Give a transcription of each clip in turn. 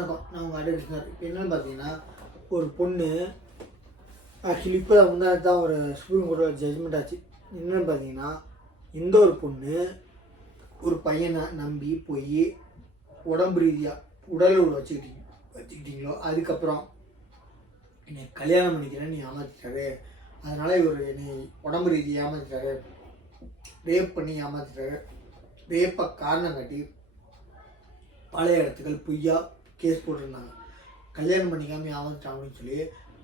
நான் உங்கள் அட்வொகேட். இப்போ என்னென்னு பார்த்தீங்கன்னா, ஒரு பொண்ணு ஆக்சுவலி இப்போ தான் முன்னாடி தான் ஒரு சுப்ரீம் கோர்ட்டில் ஜட்ஜ்மெண்ட் ஆச்சு. என்னென்னு பார்த்தீங்கன்னா, எந்த ஒரு பொண்ணு ஒரு பையனை நம்பி போய் உடம்பு ரீதியாக உடலுறவு வச்சுக்கிட்டீங்களோ, அதுக்கப்புறம் என்னை கல்யாணம் பண்ணிக்கிறேன்னு நீ ஏமாற்றிட்டாரு, அதனால் இவர் என்னை உடம்பு ரீதியாக ஏமாற்றிட்டாரு, ரேப் பண்ணி ஏமாற்றிட்டாரு, ரேப்பை காரணம் காட்டி பழைய இடத்துக்கள் பொய்யா கேஸ் போட்டிருந்தாங்க. கல்யாணம் பண்ணிக்காமல் ஏமாற்றிட்டான் அப்படின்னு சொல்லி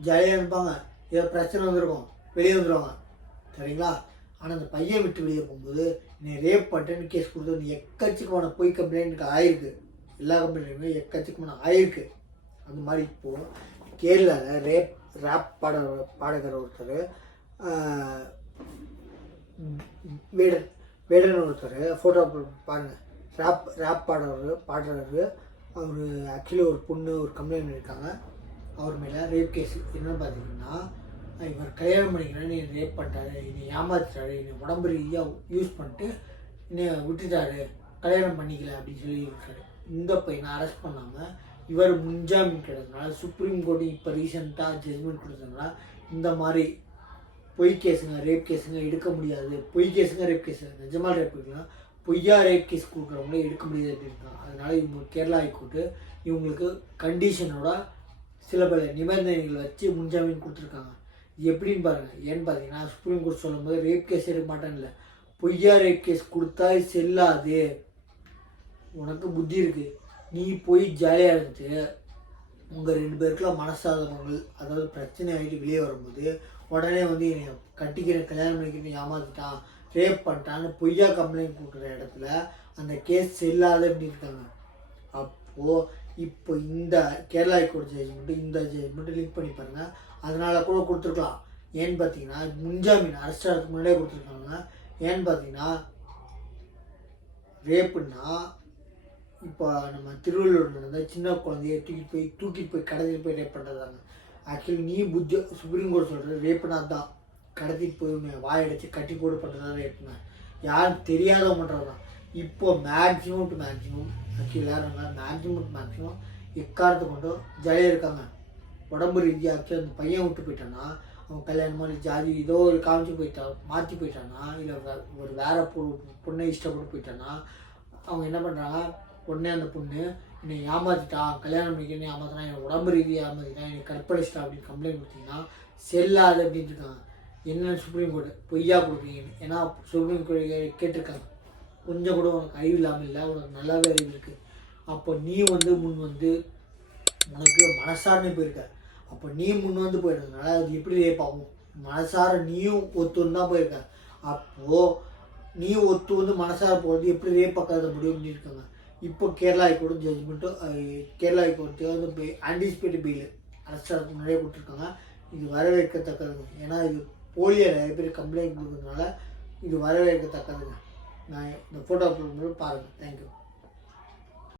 ஜாலியாக இருப்பாங்க. ஏதோ பிரச்சனை வந்திருக்கும், வெளியே வந்துடுவாங்க, சரிங்களா? ஆனால் அந்த பையன் விட்டு வெளியே போகும்போது நீ ரேப் பண்ணிட்டேன்னு கேஸ் கொடுத்து நீ எக்கச்சக்கமான பொய் கம்ப்ளைண்ட்டுக்கு ஆயிருக்கு. எல்லா கம்ப்ளைண்ட்டுமே எக்கச்சக்கமான ஆயிருக்கு. அந்த மாதிரி இப்போது கேரளாவில் ரேப் பாடகர் ஒருத்தர் வேடன் ஒருத்தர் ஃபோட்டோ பாருங்கள். ரேப் பாடுறவர் அவர் ஆக்சுவலி ஒரு பொண்ணு ஒரு கம்ப்ளைண்ட் பண்ணியிருக்காங்க அவர் மேலே ரேப் கேஸ். என்னென்னு பார்த்தீங்கன்னா, இவர் கல்யாணம் பண்ணிக்கிறேன்னு நீ ரேப் பண்ணிட்டாரு, என்னை ஏமாற்றிட்டாரு, என்னை உடம்பு ரீதியாக யூஸ் பண்ணிட்டு என்னை விட்டுட்டாரு, கல்யாணம் பண்ணிக்கல அப்படின்னு சொல்லி இருக்காரு. இந்த பையனை அரெஸ்ட் பண்ணாமல் இவர் முன்ஜாமீன் கிடைச்சதுனால சுப்ரீம் கோர்ட்டு இப்போ ரீசெண்டாக ஜட்ஜ்மெண்ட் கொடுத்ததுனால இந்த மாதிரி பொய் கேஸுங்க ரேப் கேஸுங்க எடுக்க முடியாது. பொய் கேஸுங்க ரேப் கேஸு நிஜமாக ரேப் இருக்கலாம், பொய்யா ரேப் கேஸ் கொடுக்குறவங்களே எடுக்க முடியாது அப்படின்ட்டாங்க. அதனால் இவங்க கேரளா ஹைகோர்ட்டு இவங்களுக்கு கண்டிஷனோட சில பல நிபந்தனைகள் வச்சு முன்ஜாமீன் கொடுத்துருக்காங்க. இது எப்படின்னு பாருங்கள். ஏன்னு பார்த்தீங்கன்னா, சுப்ரீம் கோர்ட் சொல்லும்போது ரேப் கேஸ் எடுக்க மாட்டேன்னு இல்லை, பொய்யா ரேப் கேஸ் கொடுத்தா செல்லாது, உனக்கு புத்தி இருக்குது, நீ போய் ஜாலியாக இருந்துட்டு உங்கள் 2 பேருக்குலாம் மனசாதகங்கள் அதாவது பிரச்சனை ஆகிட்டு வெளியே வரும்போது உடனே வந்து என்னை கட்டிக்கிறேன் கல்யாணம் பண்ணிக்கிறேன் ஏமாற்றிட்டான் ரேப் பண்ணிட்டான்னு பொய்யா கம்ப்ளைண்ட் கொடுக்குற இடத்துல அந்த கேஸ் செல்லாது அப்படின்னு இருக்காங்க. அப்போது இப்போ இந்த கேரளா ஹைகோர்ட் ஜட்ஜ்மெண்ட்டு இந்த ஜட்ஜ்மெண்ட்டு லிங்க் பண்ணி பாருங்கள். அதனால கூட கொடுத்துருக்கலாம். ஏன்னு பார்த்தீங்கன்னா, முன்ஜாமீன் அரெஸ்ட் ஆகிறதுக்கு முன்னாடியே கொடுத்துருக்காங்க. ஏன்னு பார்த்தீங்கன்னா, ரேப்புன்னா இப்போ நம்ம திருவள்ளூர் நடந்த சின்ன குழந்தைய தூக்கிட்டு போய் கடத்திட்டு போய் ரேப் பண்ணுறதாங்க. ஆக்சுவலி நீ சுப்ரீம் கோர்ட் சொல்கிறது ரேப்புனா தான் கடத்திட்டு போய் வாயடிச்சு கட்டி போட்டு பண்ணுறதா ரேப்புனா யாரும் தெரியாதவங்க பண்ணுறது தான். இப்போ மேக்ஸிமம் ஆக்சுவலி யாரும் மேக்ஸிமம் எக்காரத்தை கொண்டு ஜாலியாக இருக்காங்க. உடம்பு ரீதியாக அந்த பையன் விட்டு போயிட்டான்னா அவன் கல்யாணம் மாதிரி ஜாதி ஏதோ ஒரு காமிச்சு மாற்றி போயிட்டான்னா இல்லை ஒரு வேறு பொண்ணை இஷ்டப்பட்டு போயிட்டான்னா அவங்க என்ன பண்ணுறாங்க, உடனே அந்த பொண்ணு என்னை ஏமாற்றிட்டான் கல்யாணம் பண்ணிக்கிறேன்னு ஏமாத்தினா, என்னை உடம்பு ரீதியாக ஏமாற்றிட்டான், என்னை கற்பழிச்சிட்டா அப்படின்னு கம்ப்ளைண்ட் கொடுத்தீங்கன்னா செல்லாது அப்படின்னு இருக்காங்க. என்னென்ன சுப்ரீம் கோர்ட்டு பொய்யா கொடுக்குறீங்கன்னு. ஏன்னா சுப்ரீம் கோர்ட்டு கேட்டிருக்காங்க, கொஞ்சம் கூட உனக்கு அறிவு இல்லாமல் இல்லை, உனக்கு நல்லாவே அறிவு இருக்குது. அப்போ நீ முன் வந்து உனக்கு மனசாரனே போயிருக்க, அப்போ நீ முன் வந்து போயிருந்ததுனால அது எப்படி ரேப் ஆகும்? மனசார நீயும் ஒத்து தான் போயிருக்க, அப்போது நீ ஒத்து வந்து மனசார போகிறது எப்படி ரேப் பார்க்காத முடியும்னு இருக்காங்க. இப்போ கேரளா ஹைகோர்ட் ஜட்ஜ்மெண்ட்டும் கேரளா ஹைகோர்ட்டு வந்து ஆன்டிசிபேட்டட் பெயில் அரெஸ்ட் ஆகிறதுக்கு முன்னாடியே கொடுத்துருக்காங்க. இது வரவேற்கத்தக்கதுங்க. ஏன்னா இது போலியை நிறைய பேர் கம்ப்ளைண்ட் கொடுக்கறதுனால இது வரவேற்கத்தக்கதுங்க. நான் இந்த ஃபோட்டோ அப்லோட் பண்ணி பாருங்கள். தேங்க்யூ.